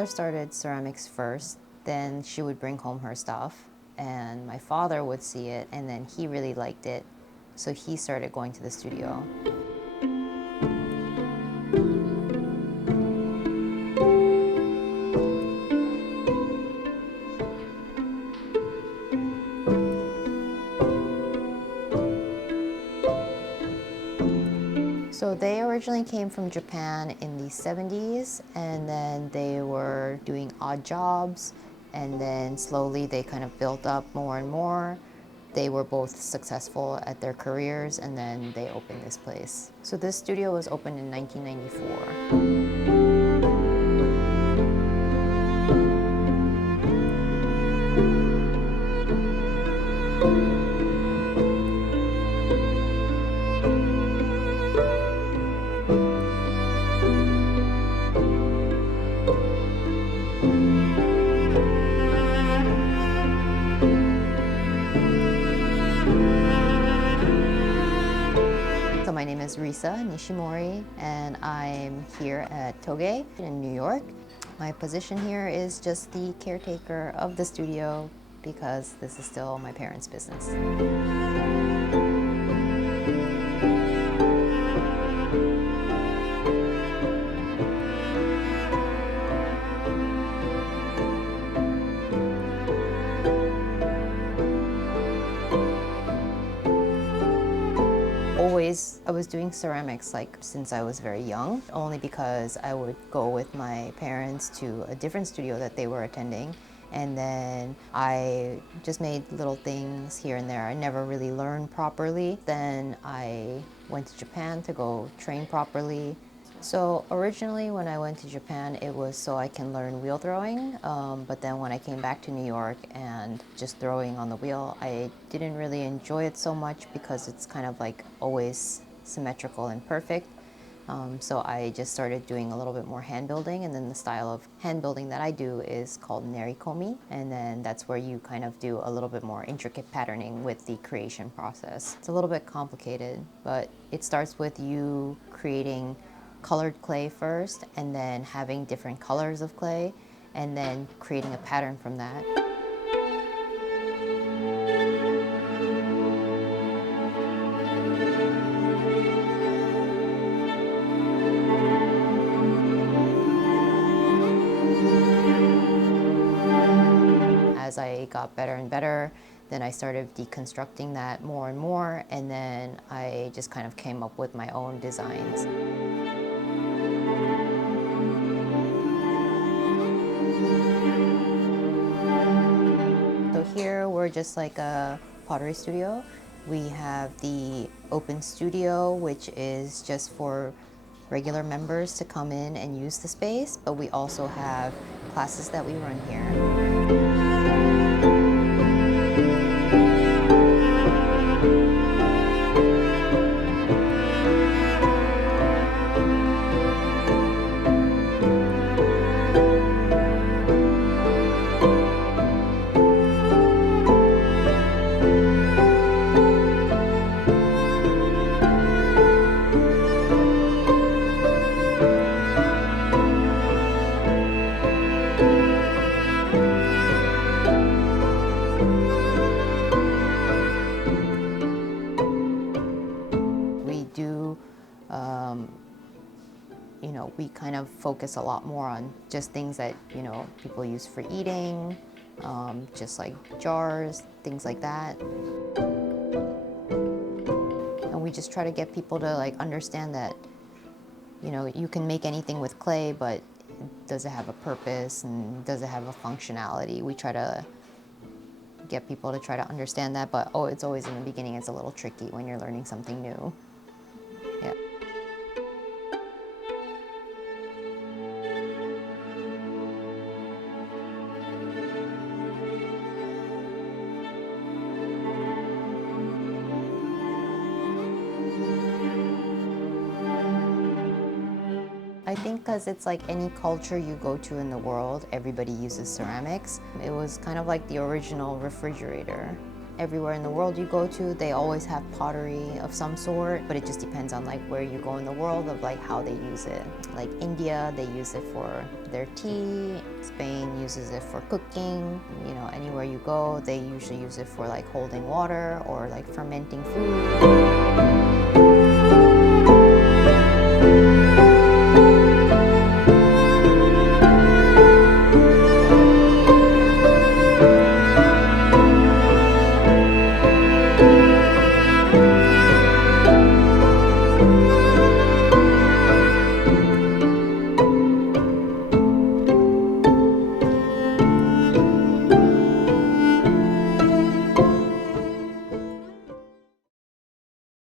mother started ceramics first, then she would bring home her stuff, and my father would see it, and then he really liked it, so he started going to the studio. So they originally came from Japan in the 70s, and then they were doing odd jobs, and then slowly they kind of built up more and more. They were both successful at their careers, and then they opened this place. So this studio was opened in 1994. So my name is Risa Nishimori, and I'm here at Togei in New York. My position here is just the caretaker of the studio because this is still my parents' business. I was doing ceramics like since I was very young, only because I would go with my parents to a different studio that they were attending, and then I just made little things here and there. I never really learned properly. Then I went to Japan to go train properly. So originally when I went to Japan, it was so I can learn wheel throwing, but then when I came back to New York and just throwing on the wheel, I didn't really enjoy it so much because it's kind of like always symmetrical and perfect. So I just started doing a little bit more hand building, and then the style of hand building that I do is called nerikomi, and then that's where you kind of do a little bit more intricate patterning with the creation process. It's a little bit complicated, but it starts with you creating colored clay first, and then having different colors of clay, and then creating a pattern from that. As I got better and better, then I started deconstructing that more and more, and then I just kind of came up with my own designs. So here we're just like a pottery studio. We have the open studio, which is just for regular members to come in and use the space, but we also have classes that we run here. We kind of focus a lot more on just things that, people use for eating, just like jars, things like that. And we just try to get people to like understand that, you can make anything with clay, but does it have a purpose and does it have a functionality? We try to get people to try to understand that, but it's always in the beginning, it's a little tricky when you're learning something new. Yeah. I think because it's like any culture you go to in the world, everybody uses ceramics. It was kind of like the original refrigerator. everywhere in the world you go to, they always have pottery of some sort, but it just depends on like where you go in the world of like how they use it. Like India, they use it for their tea. Spain uses it for cooking. You know, anywhere you go, they usually use it for like holding water or like fermenting food.